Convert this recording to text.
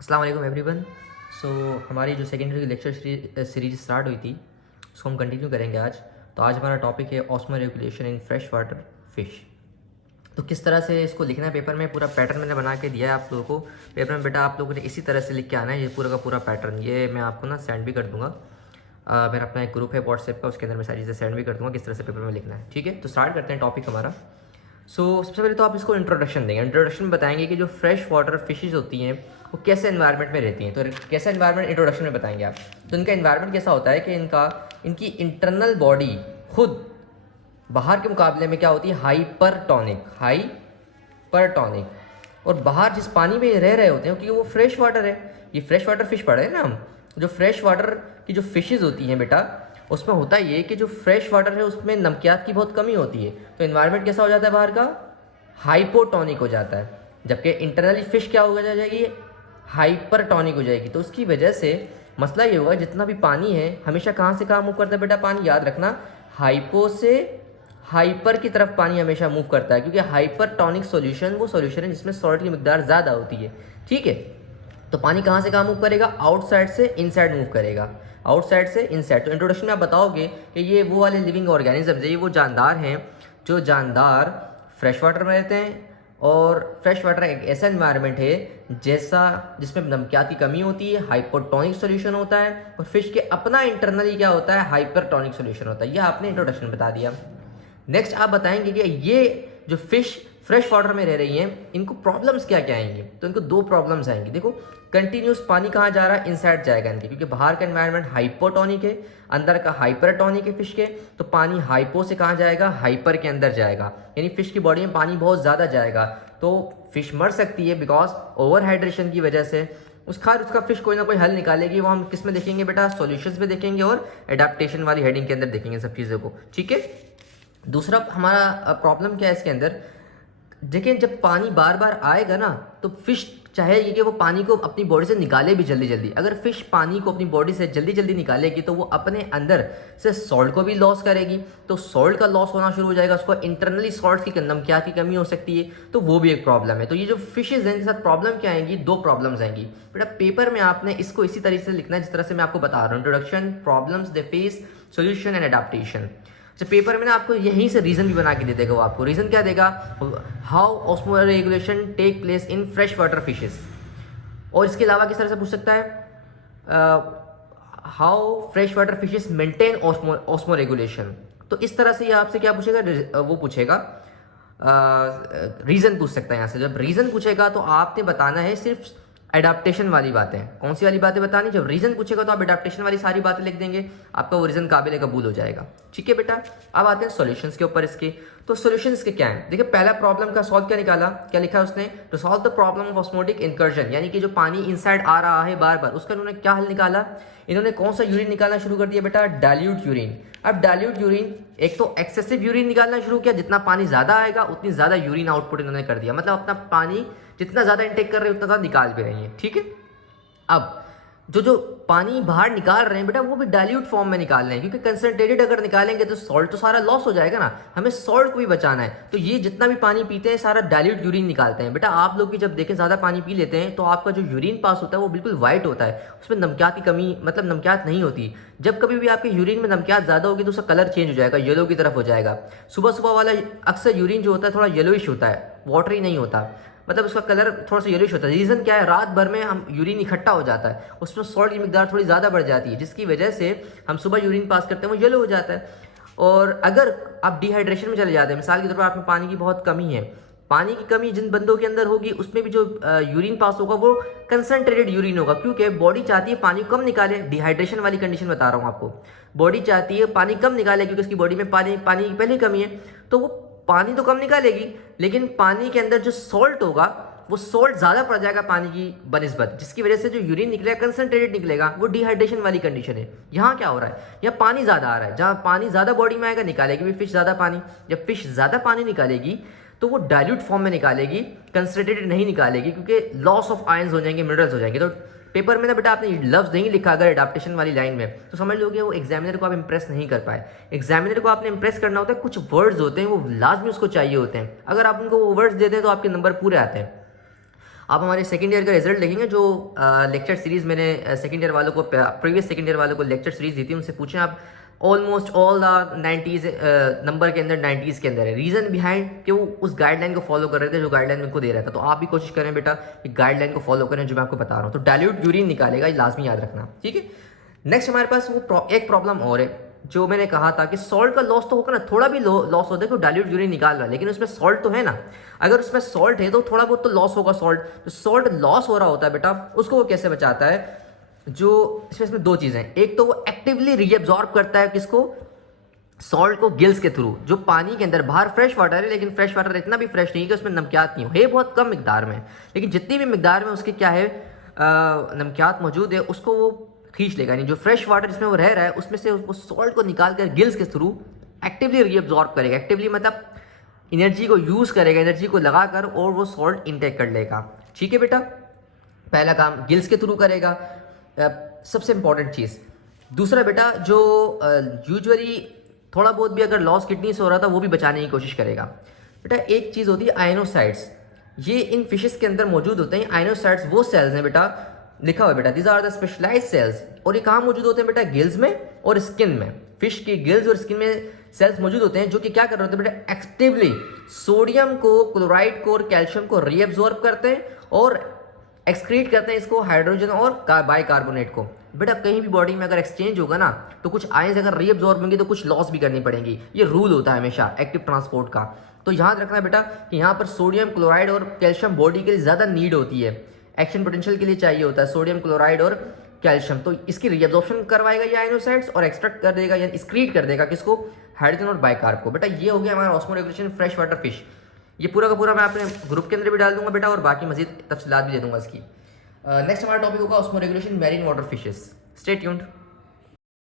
अस्सलाम वालेकुम एवरीवन। हमारी जो सेकेंडरी लेक्चर सीरीज स्टार्ट हुई थी उसको हम कंटिन्यू करेंगे आज। तो आज हमारा टॉपिक है osmo regulation in fresh water fish. तो किस तरह से इसको लिखना है पेपर में, पूरा पैटर्न मैंने बना के दिया है आप लोगों को। पेपर में बेटा आप लोगों ने इसी तरह से लिख के आना है, ये पूरा का पूरा पैटर्न। ये मैं आपको ना सेंड भी कर दूँगा, मेरा अपना एक ग्रुप है व्हाट्सएप का, उसके अंदर मैं सारी चीज़ें सेंड भी कर दूँगा किस तरह से पेपर में लिखना है। ठीक है, तो स्टार्ट करते हैं टॉपिक हमारा। सबसे पहले तो आप इसको इंट्रोडक्शन देंगे। इंट्रोडक्शन में बताएंगे कि जो फ्रेश वाटर फिशेज होती हैं वो कैसे एनवायरनमेंट में रहती हैं। तो कैसा एनवायरनमेंट इंट्रोडक्शन में बताएंगे आप। तो इनका एनवायरनमेंट कैसा होता है कि इनकी इंटरनल बॉडी खुद बाहर के मुकाबले में क्या होती है, हाइपरटोनिक। और बाहर जिस पानी में रह रहे होते हैं क्योंकि वो फ्रेश वाटर है, ये फ्रेश वाटर फिश पढ़ रहे हैं ना हम। जो फ्रेश वाटर की जो फिशेज होती हैं बेटा, उसमें होता ये कि जो फ्रेश वाटर है उसमें नमकियात की बहुत कमी होती है। तो इन्वायरमेंट कैसा हो जाता है बाहर का, हाइपोटोनिक हो जाता है। जबकि इंटरनली फिश क्या हो जाएगी, हाइपरटोनिक हो जाएगी। तो उसकी वजह से मसला ये होगा, जितना भी पानी है हमेशा कहाँ से कहाँ मूव करता है बेटा, पानी याद रखना, हाइपो से हाइपर की तरफ पानी हमेशा मूव करता है। क्योंकि हाइपरटोनिक सॉल्यूशन वो सॉल्यूशन है जिसमें सॉल्ट की मिकदार ज़्यादा होती है। ठीक है, तो पानी कहाँ से कहाँ मूव करेगा, आउटसाइड से इनसाइड मूव करेगा, आउटसाइड से इनसाइड। तो इंट्रोडक्शन में आप बताओगे कि ये वो वाले लिविंग ऑर्गेनिजम्स है, ये वो जानदार हैं जो जानदार फ्रेश वाटर में रहते हैं। और फ्रेश वाटर एक ऐसा एनवायरनमेंट है जिसमें नमकियात की कमी होती है, हाइपोटोनिक सॉल्यूशन होता है, और फिश के अपना इंटरनली क्या होता है, हाइपरटोनिक सॉल्यूशन होता है। यह आपने इंट्रोडक्शन में बता दिया। नेक्स्ट आप बताएंगे कि ये जो फिश फ्रेश वाटर में रह रही हैं इनको प्रॉब्लम्स क्या क्या आएंगी। तो इनको दो प्रॉब्लम्स आएंगी। देखो, कंटिन्यूस पानी कहाँ जा रहा है, इनसाइड जाएगा इनके, क्योंकि बाहर का एनवायरनमेंट हाइपोटोनिक है, अंदर का हाइपरटोनिक है फिश के। तो पानी हाइपो से कहाँ जाएगा, हाइपर के अंदर जाएगा, यानी फिश की बॉडी में पानी बहुत ज़्यादा जाएगा। तो फिश मर सकती है बिकॉज ओवर हाइड्रेशन की वजह से। उसका फिश कोई ना कोई हल निकालेगी। वो हम किस में देखेंगे बेटा, सॉल्यूशंस में देखेंगे और एडाप्टेशन वाली हेडिंग के अंदर देखेंगे सब चीज़ों को। ठीक है, दूसरा हमारा प्रॉब्लम क्या है इसके अंदर, देखिए जब पानी बार बार आएगा ना तो फिश चाहेगी कि वो पानी को अपनी बॉडी से निकाले भी जल्दी जल्दी। अगर फिश पानी को अपनी बॉडी से जल्दी जल्दी निकालेगी तो वो अपने अंदर से सॉल्ट को भी लॉस करेगी। तो सॉल्ट का लॉस होना शुरू हो जाएगा, उसको इंटरनली सॉल्ट की नमकियात की कमी हो सकती है, तो वो भी एक प्रॉब्लम है। तो ये जो फिशेज हैं इनके साथ प्रॉब्लम क्या आएंगी, दो प्रॉब्लम्स आएंगी बेटा। पेपर में आपने इसको इसी तरीके से लिखना है जिस तरह से मैं आपको बता रहा हूँ, introduction, problems they face, solution and adaptation. तो पेपर में ना आपको यहीं से रीजन भी बना के दे देगा। वो आपको रीजन क्या देगा, how osmoregulation take place in fresh water fishes. और इसके अलावा किस तरह से पूछ सकता है, how fresh water fishes maintain osmoregulation. तो इस तरह से ये आपसे क्या पूछेगा, वो पूछेगा रीजन पूछ सकता है यहाँ से। जब रीजन पूछेगा तो आपने बताना है सिर्फ एडाप्टेशन वाली बातें। कौन सी वाली बातें बतानी, जब रीजन पूछेगा तो आप एडाप्टेशन वाली सारी बातें लिख देंगे, आपका वो रीजन काबिल कबूल हो जाएगा। ठीक है बेटा, अब आते हैं सॉल्यूशंस के ऊपर इसके। तो सॉल्यूशंस के क्या हैं, देखिए पहला प्रॉब्लम का सॉल्व क्या निकाला, क्या लिखा उसने, to solve the problem of osmotic incursion, यानी कि जो पानी इनसाइड आ रहा है बार बार, उसका इन्होंने क्या हल निकाला, इन्होंने कौन सा यूरिन निकालना शुरू कर दिया बेटा, डाइल्यूट यूरिन। अब डाइल्यूट यूरिन, एक तो एक्सेसिव यूरिन निकालना शुरू किया, जितना पानी ज्यादा आएगा उतनी ज्यादा यूरिन आउटपुट इन्होंने कर दिया, मतलब अपना पानी जितना ज्यादा इंटेक कर रहे हैं उतना ज्यादा निकाल भी रही है। ठीक है, अब जो पानी बाहर निकाल रहे हैं बेटा वो भी डाइल्यूट फॉर्म में निकाल रहे हैं, क्योंकि कंसंट्रेटेड अगर निकालेंगे तो सॉल्ट तो सारा लॉस हो जाएगा ना, हमें सॉल्ट को भी बचाना है। तो ये जितना भी पानी पीते हैं सारा डाइल्यूट यूरिन निकालते हैं। बेटा आप लोग भी जब देखें ज़्यादा पानी पी लेते हैं तो आपका जो यूरिन पास होता है वो बिल्कुल वाइट होता है, उसमें नमकियात की कमी, मतलब नमकियात नहीं होती। जब कभी भी आपके यूरिन में नमकियात ज़्यादा होगी तो उसका कलर चेंज हो जाएगा, येलो की तरफ हो जाएगा। सुबह सुबह वाला अक्सर यूरिन जो होता है थोड़ा येलोइश होता है, वाटरी नहीं होता, मतलब उसका कलर थोड़ा सा येलोइश होता है। रीज़न क्या है, रात भर में हम यूरिन इकट्ठा हो जाता है, उसमें सॉल्ट की मिकदार थोड़ी ज़्यादा बढ़ जाती है, जिसकी वजह से हम सुबह यूरिन पास करते हैं वो येलो हो जाता है। और अगर आप डिहाइड्रेशन में चले जाते हैं, मिसाल के तौर पर आप में पानी की बहुत कमी है, पानी की कमी जिन बंदों के अंदर होगी उसमें भी जो यूरिन पास होगा वो कंसनट्रेटेड यूरिन होगा, क्योंकि बॉडी चाहती है पानी कम निकाले। डिहाइड्रेशन वाली कंडीशन बता रहा हूँ आपको, बॉडी चाहती है पानी कम निकाले क्योंकि उसकी बॉडी में पानी की पहले कमी है, तो वो पानी तो कम निकालेगी, लेकिन पानी के अंदर जो सॉल्ट होगा वो सॉल्ट ज़्यादा पड़ जाएगा पानी की बनिस्बत, जिसकी वजह से जो यूरिन निकलेगा कंसनट्रेटेड निकलेगा, वो डिहाइड्रेशन वाली कंडीशन है। यहाँ क्या हो रहा है, यहाँ पानी ज़्यादा आ रहा है, जहाँ पानी ज़्यादा बॉडी में आएगा निकालेगी भी फिश ज़्यादा पानी। जब फिश ज़्यादा पानी निकालेगी तो वो डाइल्यूट फॉर्म में निकालेगी, कंसनट्रेटेड नहीं निकालेगी, क्योंकि लॉस ऑफ आयंस हो जाएंगे, मिनरल्स हो जाएंगे। तो पेपर में ना बेटा आपने लफ्ज़ नहीं लिखा अगर एडाप्टेशन वाली लाइन में, तो समझ लोगे वो एग्जामिनर को आप इंप्रेस नहीं कर पाए। एग्जामिनर को आपने इंप्रेस करना होता है, कुछ वर्ड्स होते हैं वो लाजमी उसको चाहिए होते हैं, अगर आप उनको वो वर्ड्स दे दें तो आपके नंबर पूरे आते हैं। आप हमारे सेकंड ईयर का रिजल्ट देखेंगे, जो लेक्चर सीरीज़ मैंने सेकंड ईयर वालों को, प्रीवियस सेकंड ईयर वालों को लेक्चर सीरीज़ दी थी, उनसे पूछें आप, almost all the 90s number के अंदर 90s के अंदर है। रीज़न बिहाइंड कि वो उस गाइडलाइन को फॉलो कर रहे थे जो गाइडलाइन उनको दे रहा था। तो आप भी कोशिश करें बेटा कि गाइडलाइन को फॉलो करें जो मैं आपको बता रहा हूँ। तो डाइल्यूट यूरिन निकालेगा, ये लाजमी याद रखना, ठीक है। नेक्स्ट हमारे पास वो एक प्रॉब्लम और है जो मैंने कहा था कि सॉल्ट का लॉस तो होगा ना, थोड़ा भी लॉस होता है कि डाइल्यूट यूरिन निकाल रहा है, लेकिन उसमें सॉल्ट तो है ना। अगर उसमें सॉल्ट है तो थोड़ा बहुत तो लॉस होगा सॉल्ट। तो सॉल्ट लॉस हो रहा होता है बेटा, उसको वो कैसे बचाता है? जो इसमें दो चीज़ें, एक तो वो एक्टिवली रीअब्जॉर्ब करता है किसको, सॉल्ट को गिल्स के थ्रू। जो पानी के अंदर, बाहर फ्रेश वाटर है लेकिन फ्रेश वाटर इतना भी फ्रेश नहीं है कि उसमें नमकियात नहीं हो, है बहुत कम मिकदार में, लेकिन जितनी भी मिकदार में उसके क्या है नमकियात मौजूद है उसको वो खींच लेगा। यानी जो फ्रेश वाटर जिसमें वो रह रहा है उसमें से वो सॉल्ट को निकाल कर गिल्स के थ्रू एक्टिवली रीअब्जॉर्ब करेगा। एक्टिवली मतलब एनर्जी को यूज़ करेगा, एनर्जी को लगाकर, और वो सॉल्ट इनटेक कर लेगा, ठीक है बेटा। पहला काम गिल्स के थ्रू करेगा, सबसे इंपॉर्टेंट चीज़। दूसरा बेटा जो यूजुअली थोड़ा बहुत भी अगर लॉस किडनी से हो रहा था वो भी बचाने की कोशिश करेगा। बेटा एक चीज़ होती है आयनोसाइड्स, ये इन फिशेस के अंदर मौजूद होते हैं। आयनोसाइड्स वो सेल्स हैं बेटा, लिखा हुआ है बेटा, these are the specialised cells, और ये कहाँ मौजूद होते हैं बेटा? गिल्स में और स्किन में। फिश की गिल्स और स्किन में सेल्स मौजूद होते हैं जो कि क्या कर रहे होते हैं बेटा? एक्टिवली सोडियम को, क्लोराइड को और कैल्शियम को रीअब्जॉर्ब करते हैं और एक्सक्रीट करते हैं इसको, हाइड्रोजन और बाइकार्बोनेट को। बेटा कहीं भी बॉडी में अगर एक्सचेंज होगा ना तो कुछ आयंस अगर रीअब्जॉर्ब होंगे तो कुछ लॉस भी करनी पड़ेगी। ये रूल होता है हमेशा एक्टिव ट्रांसपोर्ट का। तो याद रखना बेटा कि यहाँ पर सोडियम क्लोराइड और कैल्शियम बॉडी के लिए ज़्यादा नीड होती है, एक्शन पोटेंशियल के लिए चाहिए होता है सोडियम क्लोराइड और कैल्शियम। तो इसकी रीअब्जॉर्प्शन करवाएगा ये आयनोसाइड्स और एक्सट्रैक्ट कर देगा या एक्सक्रीट कर देगा किसको? हाइड्रोजन और बाइकार्ब को। बेटा ये हो गया हमारा ऑस्मोरेगुलेशन फ्रेश वाटर फिश। ये पूरा का पूरा मैं अपने ग्रुप के अंदर भी डाल दूंगा बेटा और बाकी मजीद तफसीलात भी दे दूंगा इसकी। नेक्स्ट हमारा टॉपिक होगा osmoregulation marine water fishes. Stay tuned.